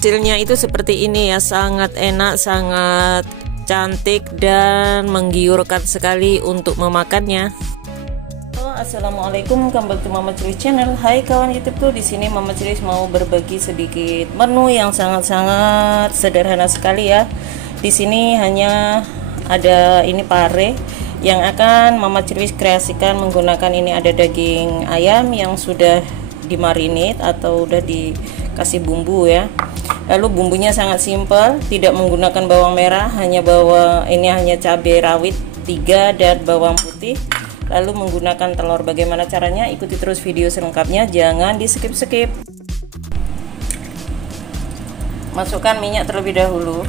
hasilnya itu seperti ini ya, sangat enak, sangat cantik dan menggiurkan sekali untuk memakannya. Assalamualaikum, kembali ke Mama Cilis Channel. Hai kawan YouTube tuh, di sini Mama Cilis mau berbagi sedikit menu yang sangat-sangat sederhana sekali ya. Di sini hanya ada ini pare yang akan Mama Cilis kreasikan menggunakan ini, ada daging ayam yang sudah dimarinate atau udah dikasih bumbu ya. Lalu bumbunya sangat simpel, tidak menggunakan bawang merah, hanya cabai rawit 3 dan bawang putih. Lalu menggunakan telur. Bagaimana caranya? Ikuti terus video selengkapnya, jangan di skip-skip. Masukkan minyak terlebih dahulu.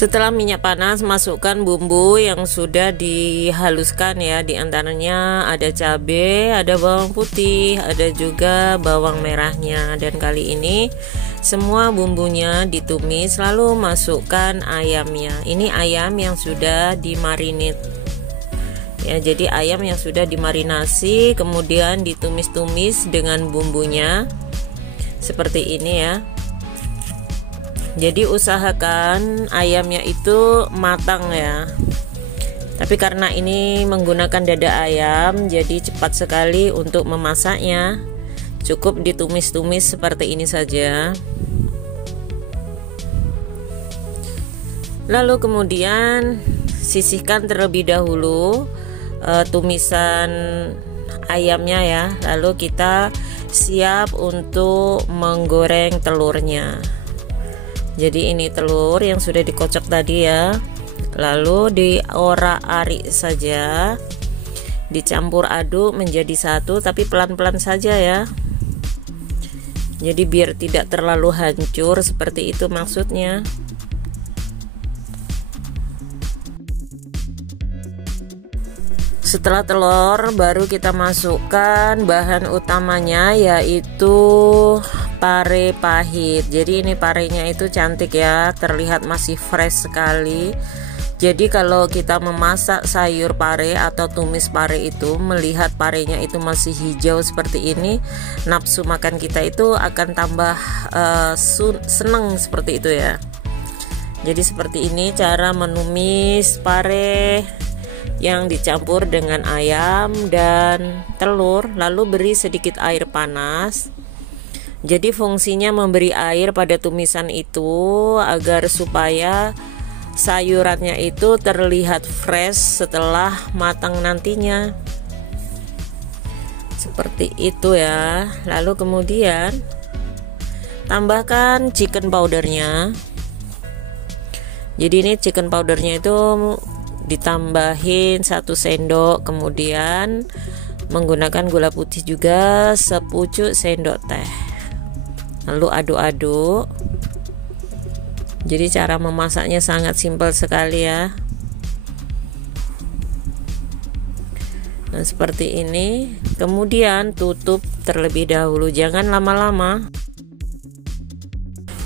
Setelah minyak panas, masukkan bumbu yang sudah dihaluskan ya. Di antaranya ada cabai, ada bawang putih, ada juga bawang merahnya. Dan kali ini semua bumbunya ditumis, lalu masukkan ayamnya. Ini ayam yang sudah dimarinate ya, jadi ayam yang sudah dimarinasi kemudian ditumis-tumis dengan bumbunya seperti ini ya. Jadi usahakan ayamnya itu matang ya. Tapi karena ini menggunakan dada ayam, jadi cepat sekali untuk memasaknya. Cukup ditumis-tumis seperti ini saja. Lalu kemudian sisihkan terlebih dahulu tumisan ayamnya ya. Lalu kita siap untuk menggoreng telurnya. Jadi ini telur yang sudah dikocok tadi ya, lalu diorak-arik saja, dicampur aduk menjadi satu, tapi pelan-pelan saja ya. Jadi biar tidak terlalu hancur, seperti itu maksudnya. Setelah telur, baru kita masukkan bahan utamanya, yaitu pare pahit. Jadi ini parenya itu cantik ya, terlihat masih fresh sekali. Jadi kalau kita memasak sayur pare atau tumis pare itu, melihat parenya itu masih hijau seperti ini, nafsu makan kita itu akan tambah seneng seperti itu ya. Jadi seperti ini cara menumis pare yang dicampur dengan ayam dan telur, lalu beri sedikit air panas. Jadi fungsinya memberi air pada tumisan itu agar supaya sayurannya itu terlihat fresh setelah matang nantinya. Seperti itu ya. Lalu kemudian tambahkan chicken powdernya. Jadi ini chicken powdernya itu ditambahin 1 sendok, kemudian menggunakan gula putih juga sepucuk sendok teh. Lalu aduk-aduk. Jadi cara memasaknya sangat simpel sekali ya. Nah seperti ini. Kemudian tutup terlebih dahulu, jangan lama-lama.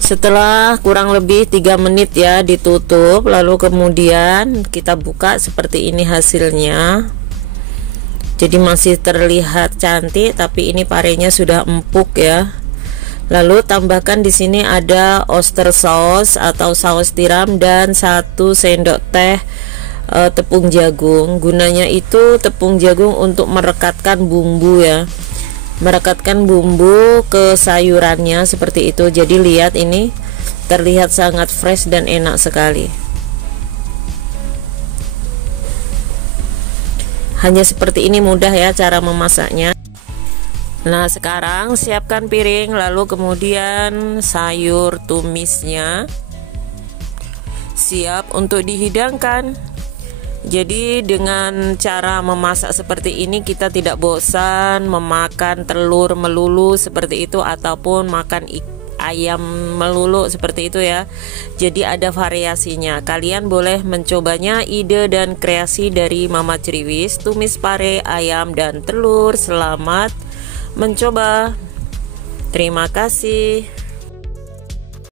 Setelah kurang lebih 3 menit ya ditutup, lalu kemudian kita buka, seperti ini hasilnya. Jadi masih terlihat cantik, tapi ini parenya sudah empuk ya. Lalu tambahkan di sini ada oyster sauce atau saus tiram dan 1 sendok teh tepung jagung. Gunanya itu tepung jagung untuk merekatkan bumbu ya, merekatkan bumbu ke sayurannya seperti itu. Jadi lihat ini terlihat sangat fresh dan enak sekali. Hanya seperti ini mudah ya cara memasaknya. Nah sekarang siapkan piring, lalu kemudian sayur tumisnya siap untuk dihidangkan. Jadi dengan cara memasak seperti ini kita tidak bosan memakan telur melulu seperti itu, ataupun makan ayam melulu seperti itu ya. Jadi ada variasinya. Kalian boleh mencobanya. Ide dan kreasi dari Mama Cilis, tumis pare, ayam dan telur. Selamat mencoba. Terima kasih.